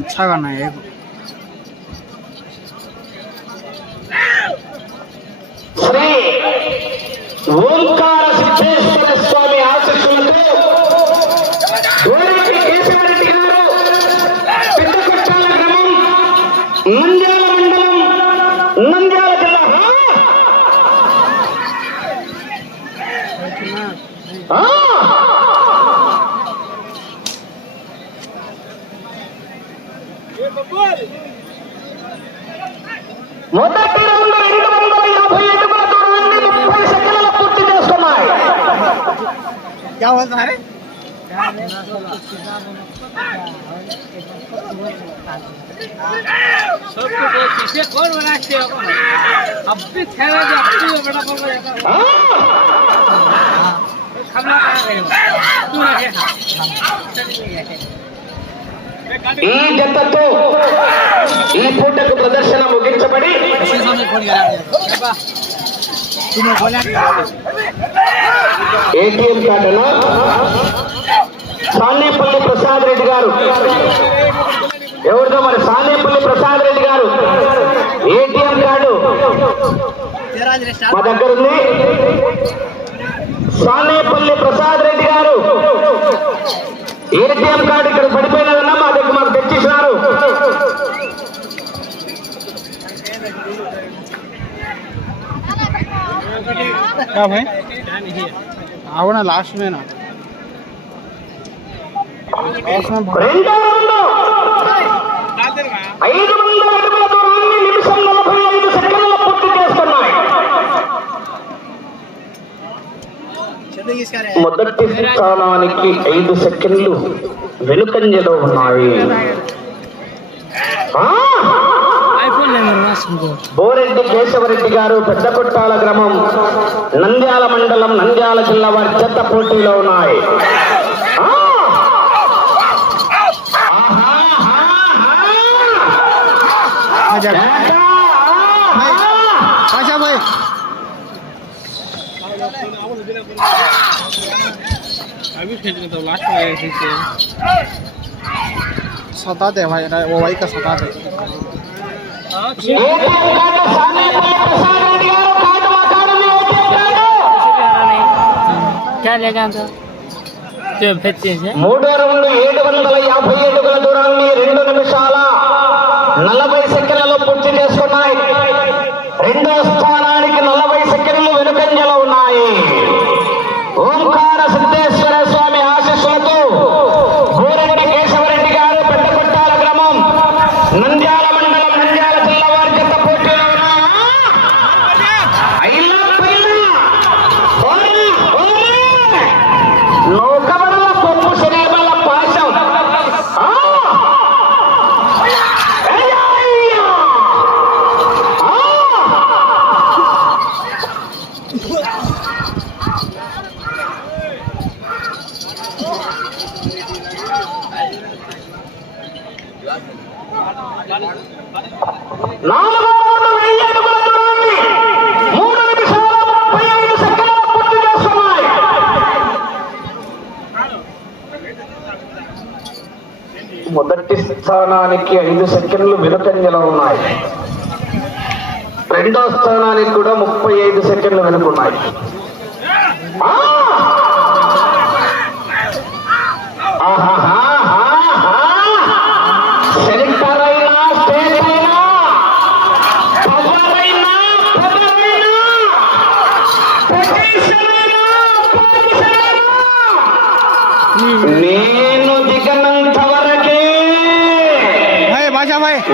अच्छा गाना है क्या बोलता है सबको बोल पीछे कौन बनाते हो अब भी ठहरा दे अब भी बड़ा बोल रहा ఆ! खाना कहाँ गए हो तू रखे ఈ జతతో ఈ పూటకు ప్రదర్శన ముగించబడి ఏటీఎం కాటన సానేపల్లి ప్రసాద్ రెడ్డి గారు. ఎవరితో మరి సానేపల్లి ప్రసాద్ రెడ్డి గారు. ఏటీఎం కార్డు మా దగ్గర ఉంది. సానేపల్లి ప్రసాద్ రెడ్డి గారు. ఏటీఎం కార్డు ఇక్కడ పడిపోయిన क्या भाई आओ ना लास्ट में ना लास्ट में రెండో రౌండ్ ఐదు వందల అడుగుల దూరాన్ని నిమిషం నలభై ఐదు సెకండ్ల పూర్తి చేస్తున్నాయి चलो इसका మొదటి స్థానానికి ఐదు సెకండ్లు వెనుకంజలో ఉన్నాయి బోరెడ్డి కేశవరెడ్డి గారు పెద్దకొట్టాల గ్రామం నంద్యాల మండలం నంద్యాల జిల్లా వారి జత పోటీలో ఉన్నాయి ఆ! आजा भाई आजा भाई अभी खेलने तो लास्ट में गए थे सताते भाई ना, वो भाई का सताते మూడో రౌండ్ ఏడు వందల యాభై ఏడుగుల దూరాన్ని రెండు నిమిషాల నలభై సెకండ్ పూర్తి చేసుకున్నాయి రెండో స్థానానికి నలభై సెకండ్లు వెనుకంజలో ఉన్నాయి ఓంకార సిద్ధేశ్వర స్వామి ఆశీస్సులతో గోరెడ్డి కేశవరెడ్డి గారు పెద్దకొట్టాల గ్రామం నంద్యాల మండలం నంద్యాల జిల్లా వారి జత పోటీలో ఉన్నారు. అయినా పైన ఓరే, ఓరే! లోకవరల కొమ్ము శరీరాల పాశం ఆ! అయ్యయ్యో! ఆ! నాలుగో రౌండ్ వెయ్యి అడుగుల దూరాన్ని మూడు నిమిషాల ముప్పై ఐదు సెకండ్ల పూర్తి మొదటి స్థానానికి ఐదు సెకండ్లు వెనుకంజలో ఉన్నాయి. రెండో స్థానానికి కూడా ముప్పై ఐదు సెకండ్లు వెనుకున్నాయి.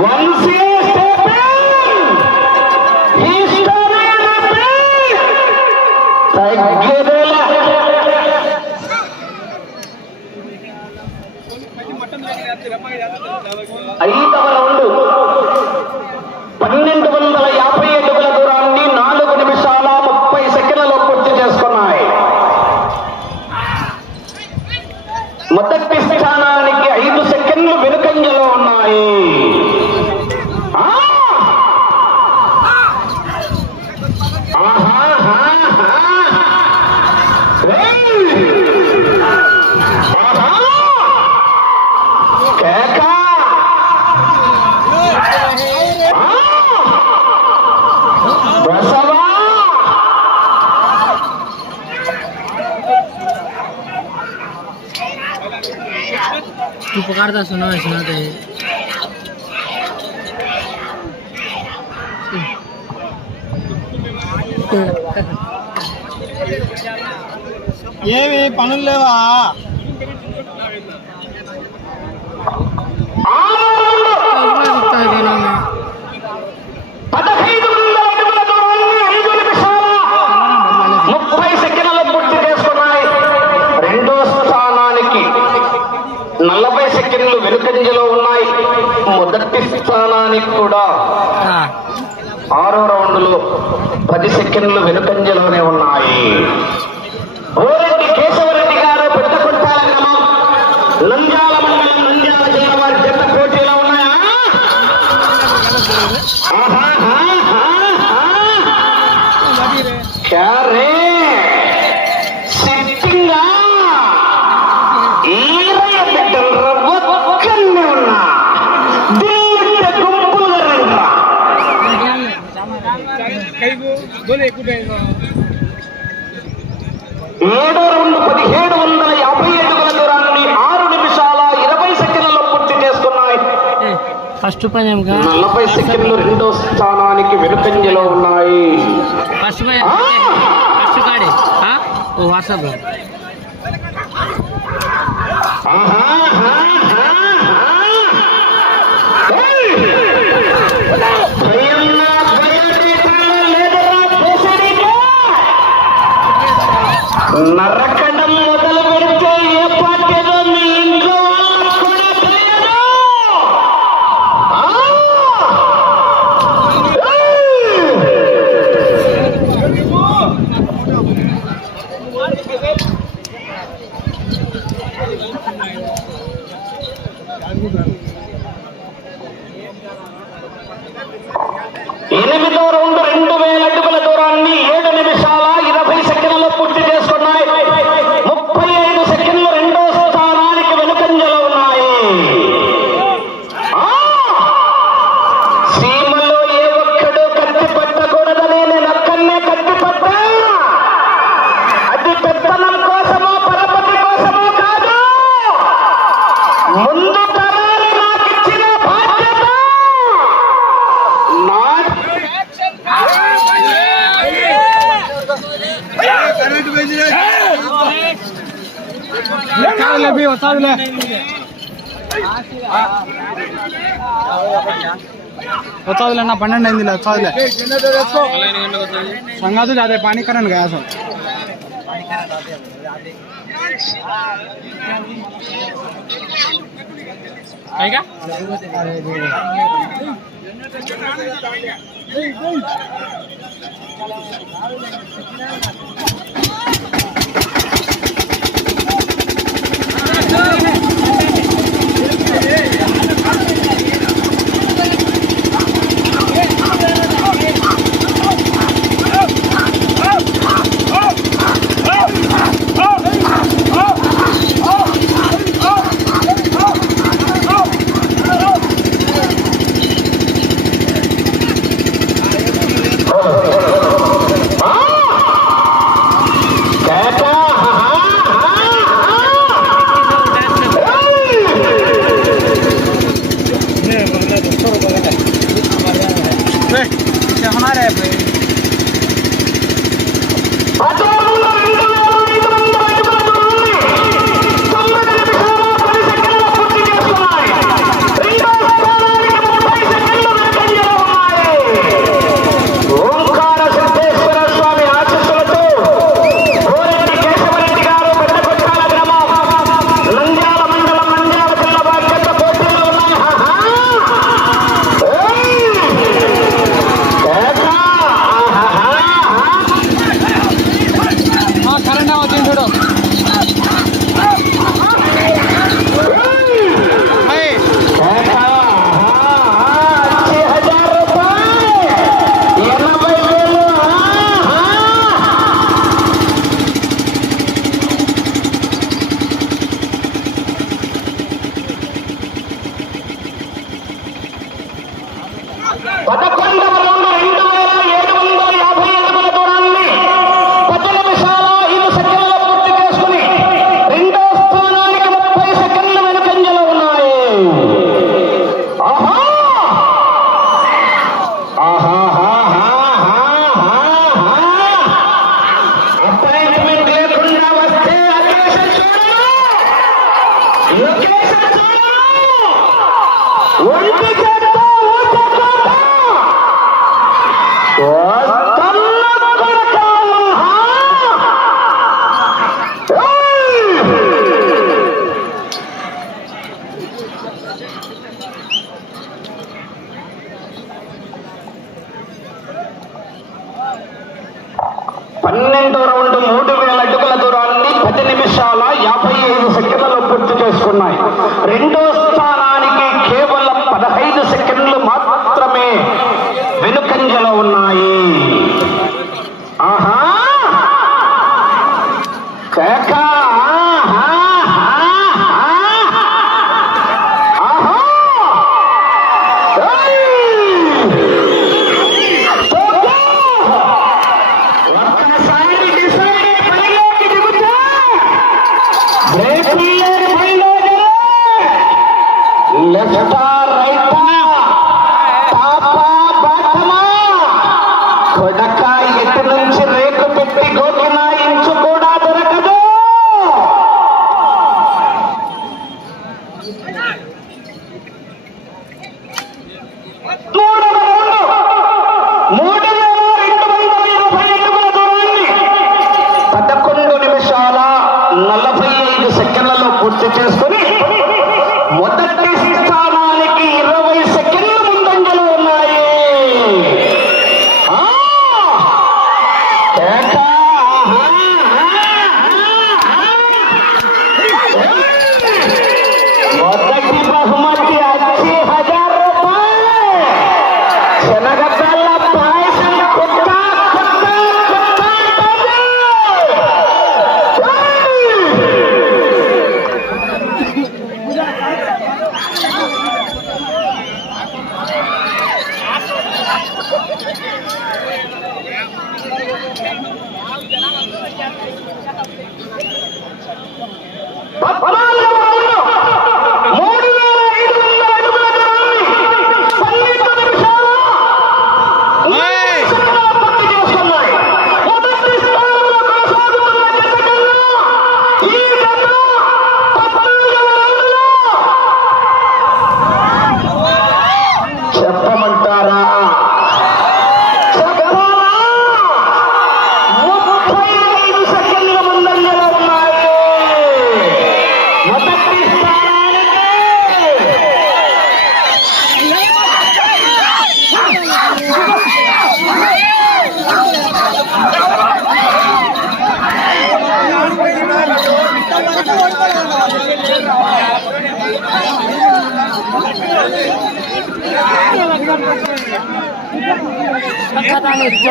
One শোনা হয়েছে నిమిషానికి కూడా ఆరో రౌండ్లో పది సెకండ్లు వెనుకంజలోనే ఉన్నాయి. ఓరెడ్డి కేశవరెడ్డి గారు నంద్యాల మండలం నంద్యాల జిల్లా వారి పోటీలో ఉన్నాయా? ఫస్ట్ పందెంగా నలభై సెకండ్లు రెండో స్థానానికి వెనుకంజలో ఉన్నాయి. వాట్సాప్ వస్తుంది ना पन्न नहीं दिला वस्ताद संगा तो ज्यादा पानी करन गया सर ठीक है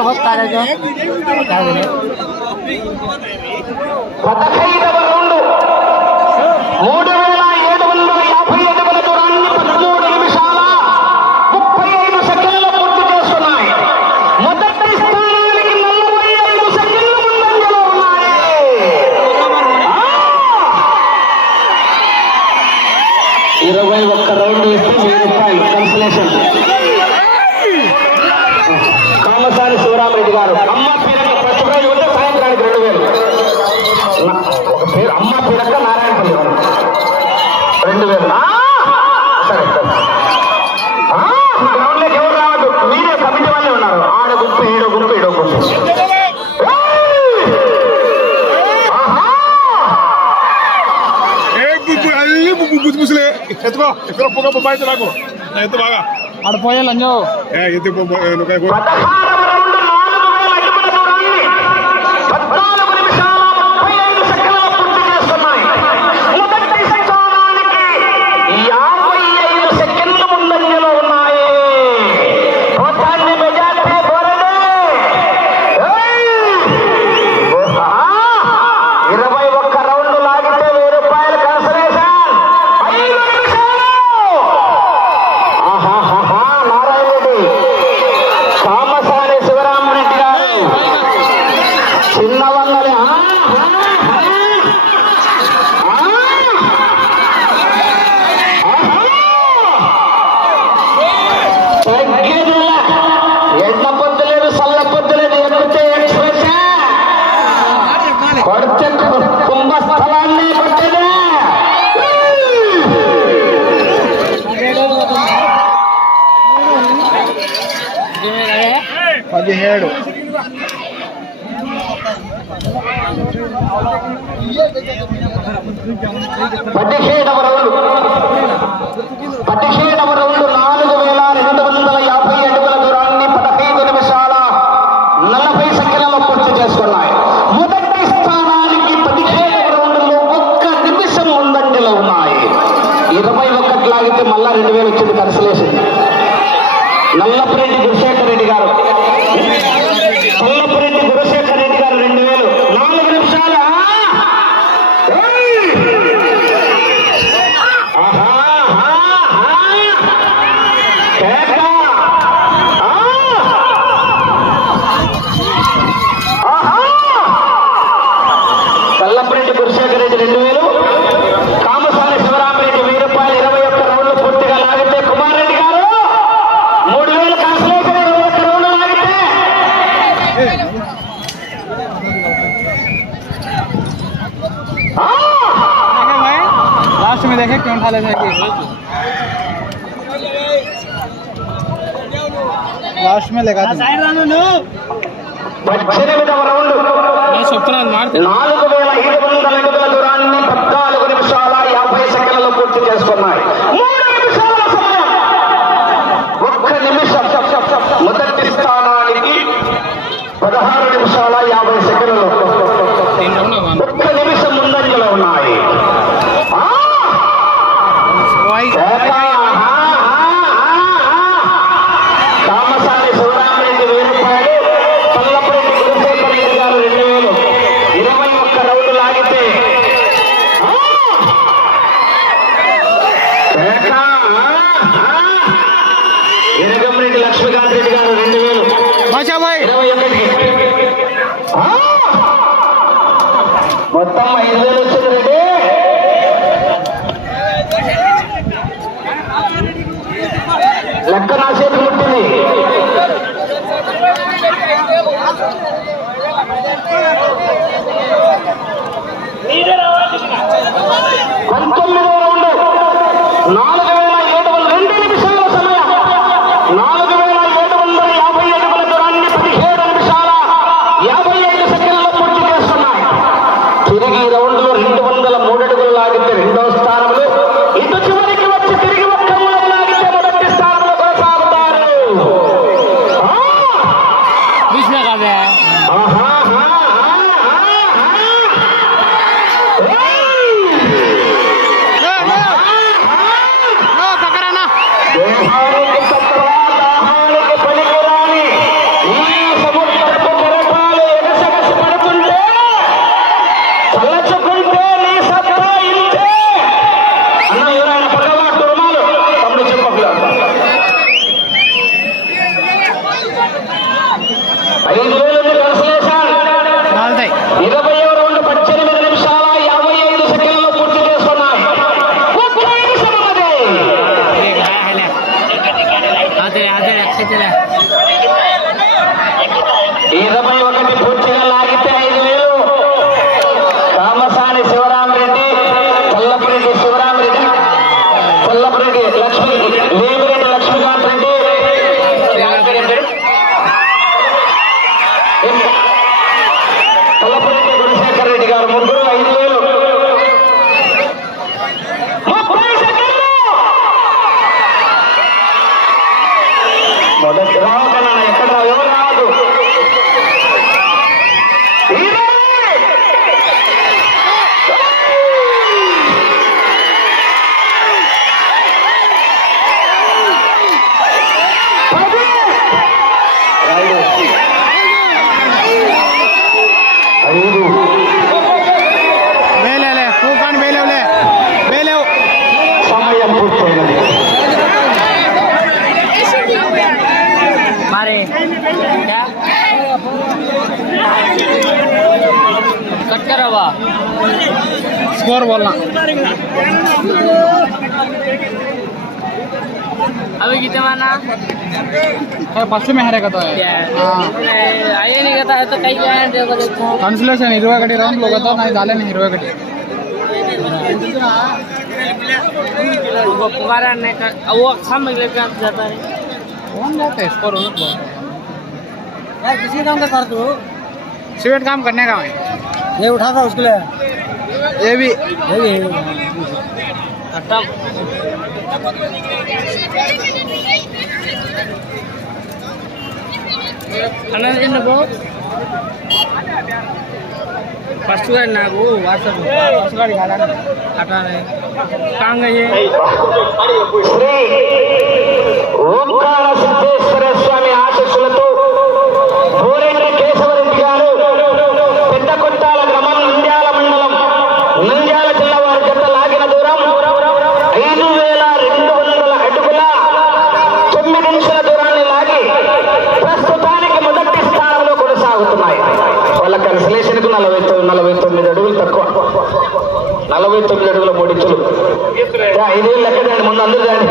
बहुत कारण है ఎత్తుకో ఎత్తుకో పొగ బొబ్బాయితే నాకు ఎత్తు బాగా. ఆడ పోయాలంజో ఎత్తి ಪ್ರತಿಷೇಧವರಲ್ಲೂ ಪ್ರತಿಷೇಧ हाल है लास्ट में लगा నాలుగు వేల ఏడు వందల అడుగుల దూరాన్ని పద్నాలుగు నిమిషాల యాభై సెకండ్లు పూర్తి చేసుకున్నాయి. మూడు నిమిషాల సమయం. ఒక్క నిమిషం. మొదటి స్థానానికి పదహారు నిమిషాల యాభై సెకండ్ ஸ்கோர் போடலாம் अभी कितने माना अरे फ़र्स्ट में हारेगा तो नहीं कहता है तो कई कन्सलेशन हिरवा कटी राउंड लोग तो डाले नहीं हिरवा कटी वो पुकारा नहीं कर वो अच्छा मिले क्या जाता है कौन जाता है स्कोर होना यार किसी काम का कर तू सिवेट काम करने का है ये उठा था उसके लिए ఏవి? చట్టం అన్నది ఎందుకు ఫస్ట్ గారు నాకు వాట్సాప్. ఫస్ట్ గారు కాదా? అట్లానే. కాంగయ్య. శ్రీ స్వామి ఆశస్సులతో ఐదేళ్ళు ఎక్కడ ముందు అందరూ కానీ